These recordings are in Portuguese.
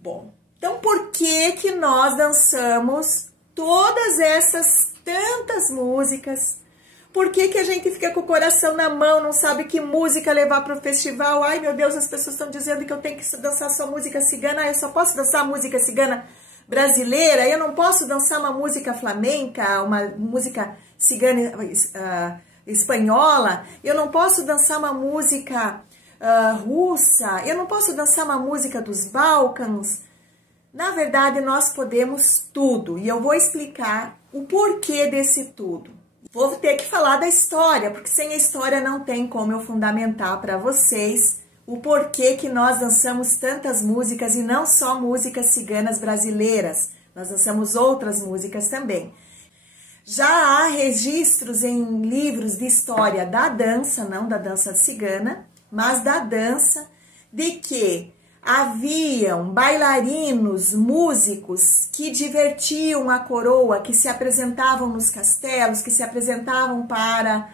Bom, então por que que nós dançamos todas essas tantas músicas? Por que que a gente fica com o coração na mão, não sabe que música levar para o festival? Ai, meu Deus, as pessoas estão dizendo que eu tenho que dançar só música cigana. Eu só posso dançar música cigana brasileira. Eu não posso dançar uma música flamenca, uma música cigana espanhola. Eu não posso dançar uma música russa. Eu não posso dançar uma música dos Balcãs. Na verdade, nós podemos tudo. E eu vou explicar o porquê desse tudo. Vou ter que falar da história, porque sem a história não tem como eu fundamentar para vocês o porquê que nós dançamos tantas músicas e não só músicas ciganas brasileiras. Nós dançamos outras músicas também. Já há registros em livros de história da dança, não da dança cigana, mas da dança, de que haviam bailarinos, músicos que divertiam a coroa, que se apresentavam nos castelos, que se apresentavam para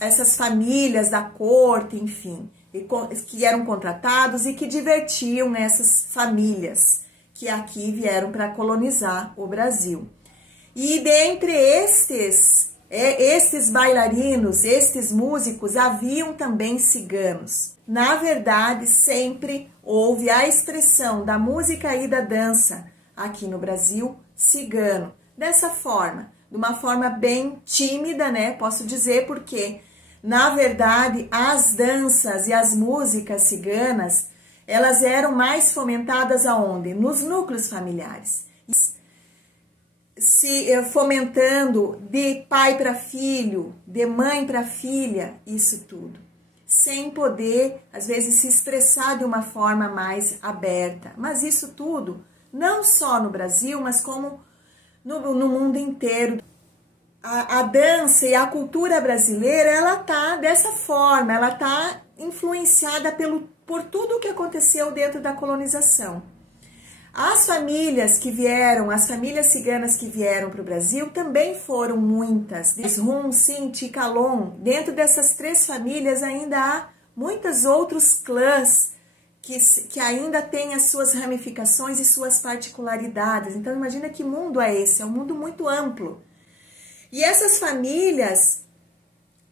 essas famílias da corte, enfim, que eram contratados e que divertiam essas famílias que aqui vieram para colonizar o Brasil. E dentre estes bailarinos, estes músicos, haviam também ciganos. Na verdade, sempre houve a expressão da música e da dança aqui no Brasil, cigano. Dessa forma, de uma forma bem tímida, né? Posso dizer porque, na verdade, as danças e as músicas ciganas, elas eram mais fomentadas aonde? Nos núcleos familiares. Se fomentando de pai para filho, de mãe para filha, isso tudo. Sem poder, às vezes, se expressar de uma forma mais aberta. Mas isso tudo, não só no Brasil, mas como no mundo inteiro. A dança e a cultura brasileira, ela tá dessa forma, ela tá influenciada por tudo o que aconteceu dentro da colonização. As famílias que vieram, as famílias ciganas que vieram para o Brasil também foram muitas. Rum, Sinti, Calon. Dentro dessas três famílias ainda há muitos outros clãs que ainda têm as suas ramificações e suas particularidades. Então imagina que mundo é esse, é um mundo muito amplo. E essas famílias,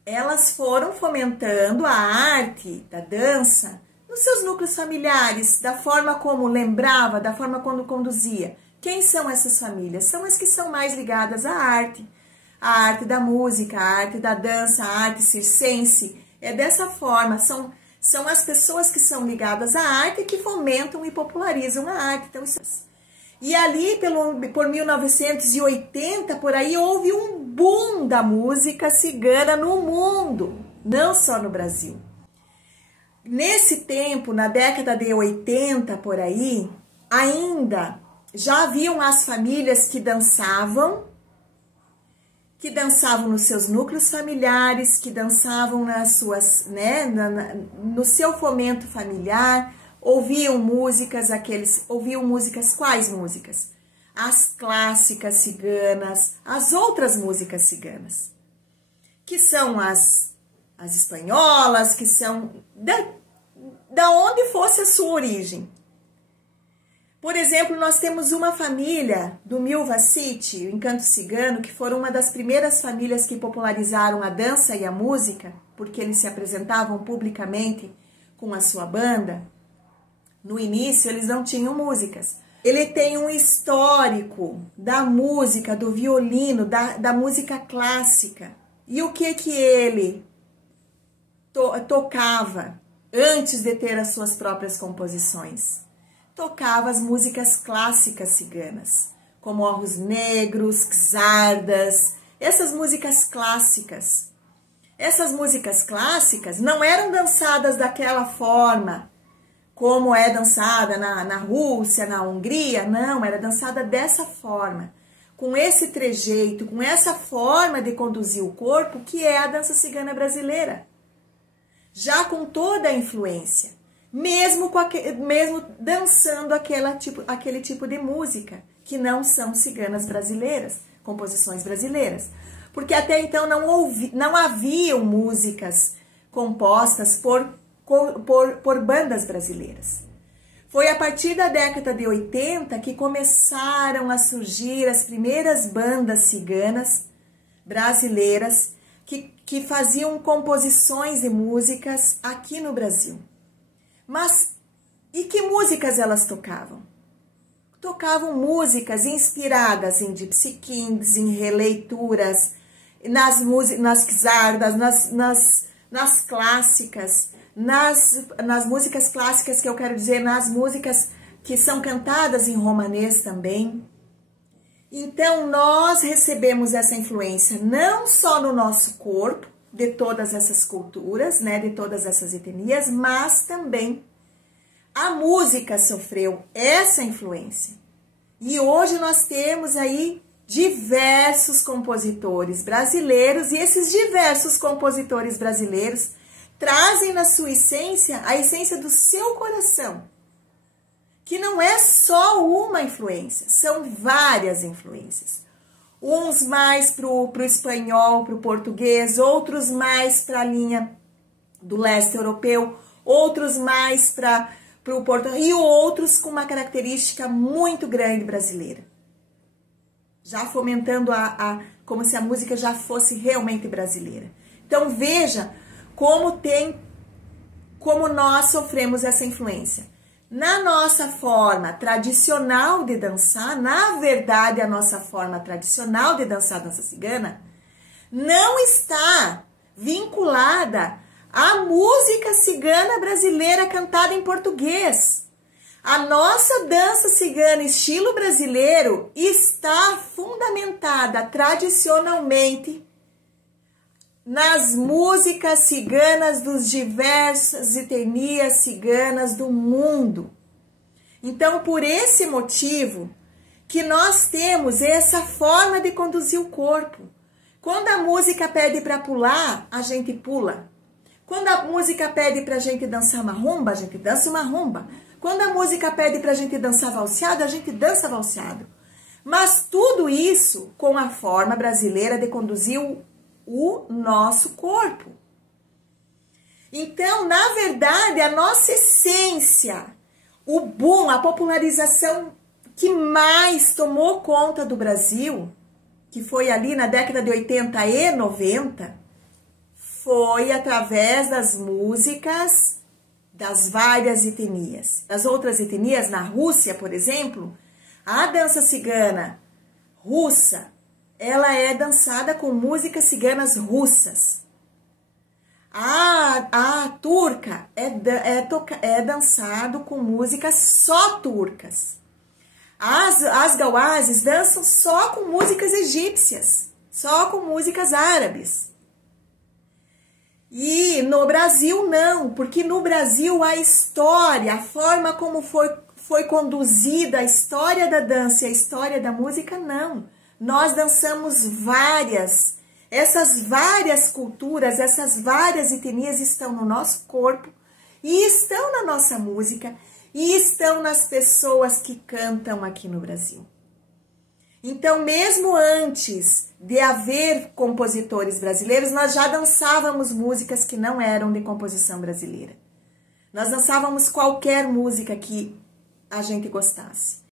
elas foram fomentando a arte da dança nos seus núcleos familiares, da forma como lembrava, da forma como conduzia. Quem são essas famílias? São as que são mais ligadas à arte da música, a arte da dança, a arte circense. É dessa forma, são as pessoas que são ligadas à arte que fomentam e popularizam a arte. Então, e ali, por 1980, por aí, houve um boom da música cigana no mundo, não só no Brasil. Nesse tempo, na década de 80, por aí, ainda já haviam as famílias que dançavam nos seus núcleos familiares, que dançavam nas suas, né, no seu fomento familiar, ouviam músicas, quais músicas? As clássicas ciganas, as outras músicas ciganas, que são as espanholas, que são da onde fosse a sua origem. Por exemplo, nós temos uma família do Milva City, o Encanto Cigano, que foram uma das primeiras famílias que popularizaram a dança e a música, porque eles se apresentavam publicamente com a sua banda. No início, eles não tinham músicas. Ele tem um histórico da música, do violino, da música clássica. E o que ele tocava antes de ter as suas próprias composições? Tocava as músicas clássicas ciganas, como Orros Negros, Czardas, essas músicas clássicas. Essas músicas clássicas não eram dançadas daquela forma, como é dançada na Rússia, na Hungria, não, era dançada dessa forma, com esse trejeito, com essa forma de conduzir o corpo, que é a dança cigana brasileira. Já com toda a influência, mesmo dançando aquele tipo de música, que não são ciganas brasileiras, composições brasileiras. Porque até então não haviam músicas compostas por bandas brasileiras. Foi a partir da década de 80 que começaram a surgir as primeiras bandas ciganas brasileiras que faziam composições de músicas aqui no Brasil. Mas e que músicas elas tocavam? Tocavam músicas inspiradas em Gypsy Kings, em releituras, nas czardas, nas clássicas, nas músicas clássicas, que eu quero dizer, nas músicas que são cantadas em romanês também. Então, nós recebemos essa influência não só no nosso corpo, de todas essas culturas, né, de todas essas etnias, mas também a música sofreu essa influência. E hoje nós temos aí diversos compositores brasileiros, e esses diversos compositores brasileiros trazem na sua essência a essência do seu coração, que não é só uma influência, são várias influências. Uns mais para o espanhol, para o português, outros mais para a linha do leste europeu, outros mais para o português, e outros com uma característica muito grande brasileira. Já fomentando como se a música já fosse realmente brasileira. Então veja como nós sofremos essa influência. Na nossa forma tradicional de dançar, na verdade, a nossa forma tradicional de dançar dança cigana não está vinculada à música cigana brasileira cantada em português. A nossa dança cigana estilo brasileiro está fundamentada tradicionalmente nas músicas ciganas dos diversas etnias ciganas do mundo. Então, por esse motivo que nós temos essa forma de conduzir o corpo. Quando a música pede para pular, a gente pula. Quando a música pede para a gente dançar uma rumba, a gente dança uma rumba. Quando a música pede para a gente dançar valseado, a gente dança valseado. Mas tudo isso com a forma brasileira de conduzir o nosso corpo. Então, na verdade, a nossa essência, o boom, a popularização que mais tomou conta do Brasil, que foi ali na década de 80 e 90, foi através das músicas das várias etnias. Das outras etnias, na Rússia, por exemplo, a dança cigana russa, ela é dançada com músicas ciganas russas. A turca é dançado com músicas só turcas. As gauazes dançam só com músicas egípcias, só com músicas árabes. E no Brasil não, porque no Brasil a história, a forma como foi conduzida a história da dança e a história da música, não. Nós dançamos essas várias culturas, essas várias etnias estão no nosso corpo e estão na nossa música e estão nas pessoas que cantam aqui no Brasil. Então, mesmo antes de haver compositores brasileiros, nós já dançávamos músicas que não eram de composição brasileira. Nós dançávamos qualquer música que a gente gostasse.